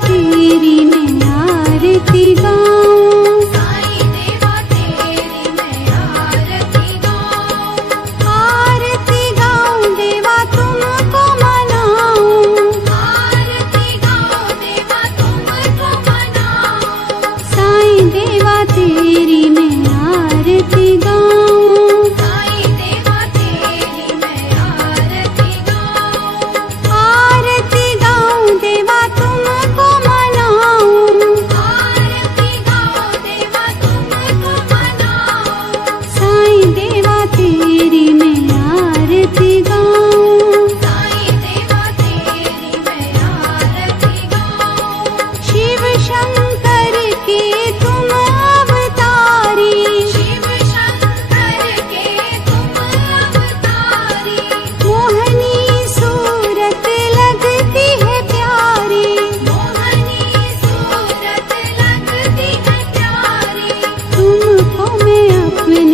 तेरी मैं आरती गाऊं, साईं देवा तेरी मैं आरती गाऊं, आरती गाऊं देवा तुमको मनाऊं, आरती गाऊं देवा तुमको मनाऊं, साईं देवा तेरी मैं आरती गाऊं, साईं देवा तेरी मैं आरती गाऊं, आरती गाऊं देवा तुमको मनाऊं, आरती गाऊं देवा तुमको मनाऊं, साईं देवा तेरी मैं आरती गाऊं, साईं देवा तेरी मैं आरती गाऊं, शिव शंकर के तुम अवतारी, शिव शंकर के तुम अवतारी, मोहनी सूरत लगती है प्यारी, मोहनी सूरत लगती है प्यारी, तुमको मैं अपने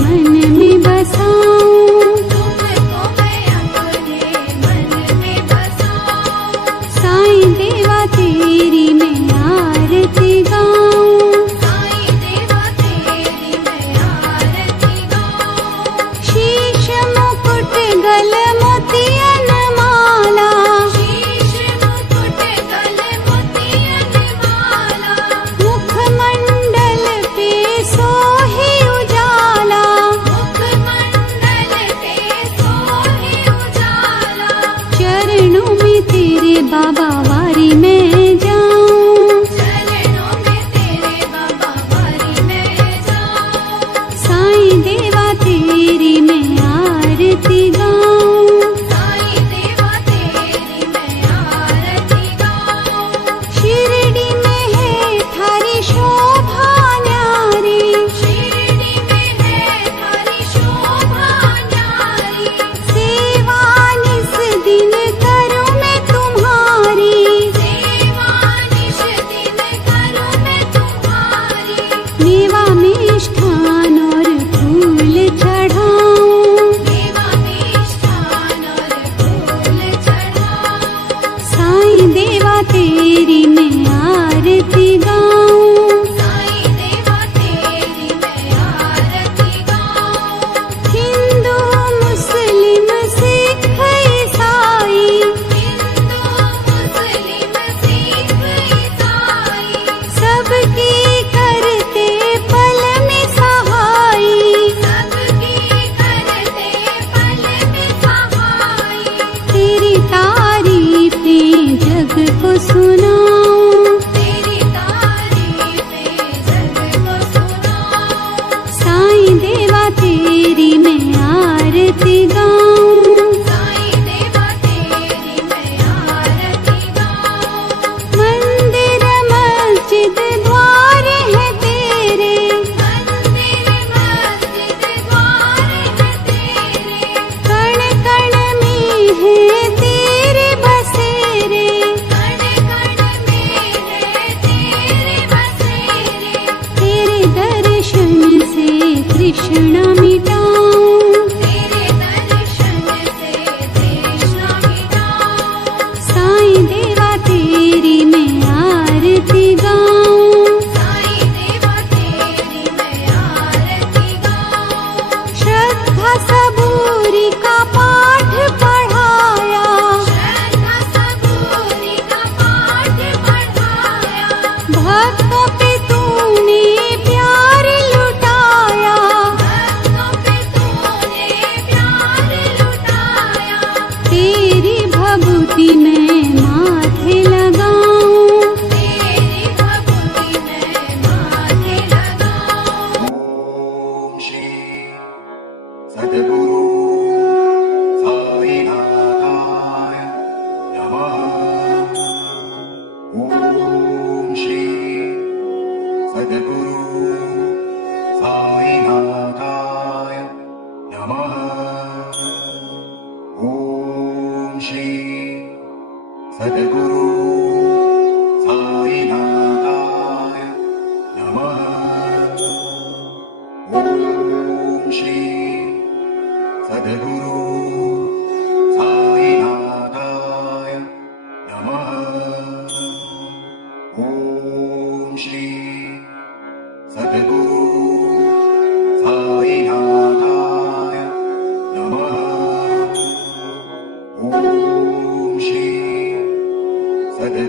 मन में बसाऊं, तुमको मैं अपने मन में बसाऊं, साईं देवा तेरी मैं आरती गाऊं, साईं देवा तेरी मैं आरती गाऊं, शीश मुकुट गल मोतियन माला, शीश मुकुट गल मोतियन माला, मुखमंडल पे सोहे उजाला, मुखमंडल पे सोहे उजाला, चरणों में तेरे बाबा वारी मैं जाऊं, चरणों में तेरे बाबा वारी मैं जाऊं, साईं देवा तेरी मैं आरती गाऊं, साईं देवा तेरी मैं आरती गाऊं, शिरडी में है थारी शोभा न्यारी, शिरडी में है थारी शोभा न्यारी, सेवा निस दिन करूं मैं तुम्हारी, सेवा निश दिन करूं मैं तुम्हारी, मेवा मिष्ठान और फूल चढ़ाऊं, देवा मिष्ठान और फूल चढ़ाऊं, साईं देवा तेरी मैं आरती गाऊं, साईं देवा तेरी मैं आरती गाऊं, हिंदू मुस्लिम सिख ईसाई, हिंदू मुस्लिम सिख ईसाई, सबकी करते पल में सहाई, सबकी करते पल में सहाई, तेरी तारीफें जग को सुना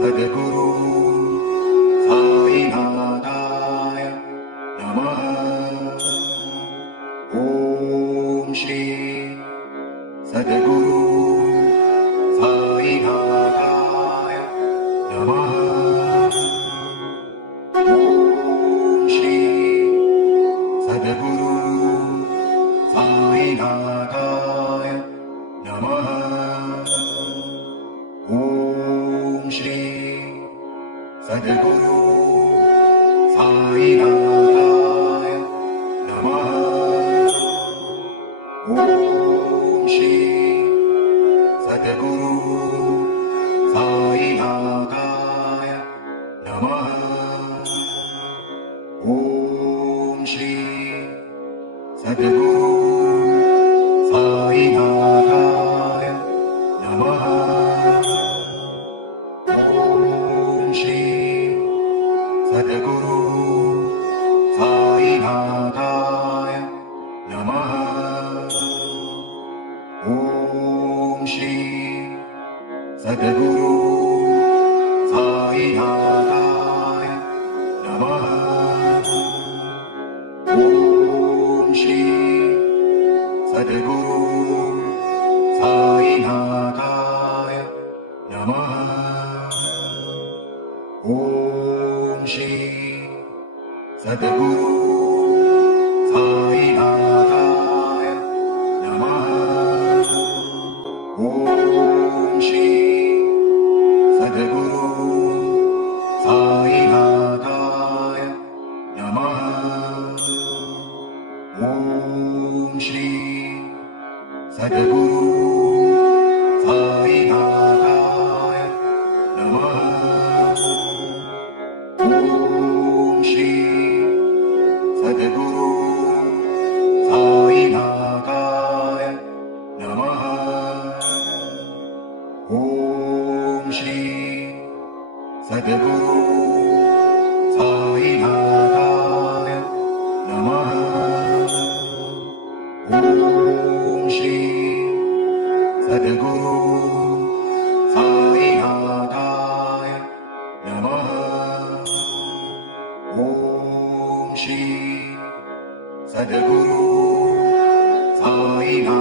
सद्गुरु साईनाथाय नमः। ॐ श्री सद्गुरु साईनाथाय नमः। ॐ श्री सद्गुरु साईनाथाय नमः। ॐ श्री सद्गुरु साईनाथाय नमः। ॐ श्री सद्गुरु साईनाथाय नमः। ॐ श्री सद्गुरु साईनाथाय नमः। ॐ श्री सद्गुरु साईनाथाय नमः। ॐ श्री सद्गुरु साईनाथाय नमः। ॐ श्री सद्गुरु साईनाथाय नमः। ॐ श्री सद्गुरु साईनाथाय नमः। ॐ श्री सद्गुरु साईनाथाय नमः। ॐ श्री सद्गुरु साईनाथाय नमः। ॐ श्री सद्गुरु साईनाथाय नमः। ॐ श्री सद्गुरु साईनाथाय नमः। ॐ श्री सद्गुरु साईनाथाय नमः। ॐ श्री सद्गुरु साईनाथाय